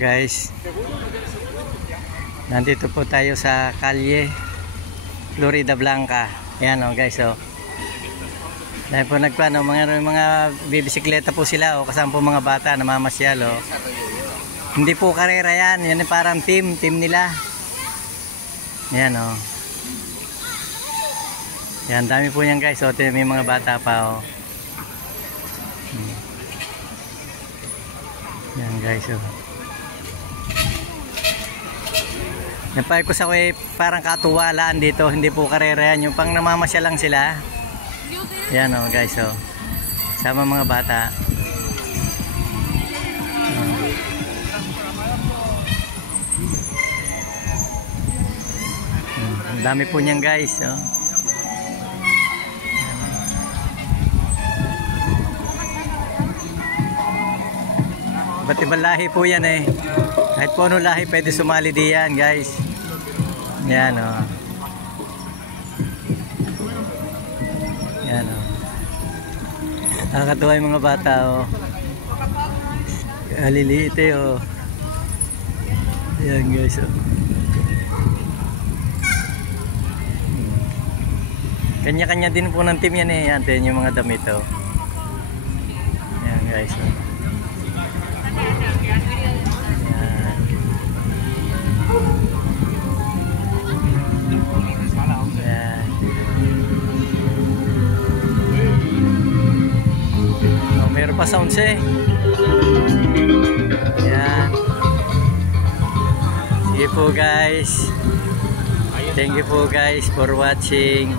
Guys, nandito po tayo sa kalye Florida Blanca. Ayan o guys o. Dahil po nagplano, mga bibisikleta po sila o kasama po mga bata na mamasyal o. Hindi po karera yan, yan parang team nila. Ayan o. Yan, dami po yan guys o. May mga bata pa o. Yan guys o. Napay ko sa way parang katuwalaan dito, hindi po karera yan, yung pang namamasya lang sila. Yan o guys o. Sama mga bata. Ang dami po niyan guys o. Iba't ibang lahi po yan eh. Kahit po ano lahi pwede sumali diyan guys. Yan o. Yan o. Nakakatuwa yung mga bata o. Liliit eh o. Yan guys o. Kanya-kanya din po ng team yan eh. Yan yung mga damit o. Yan guys o. Meron pa sounds eh. Ayan. Sige po guys. Thank you po guys for watching.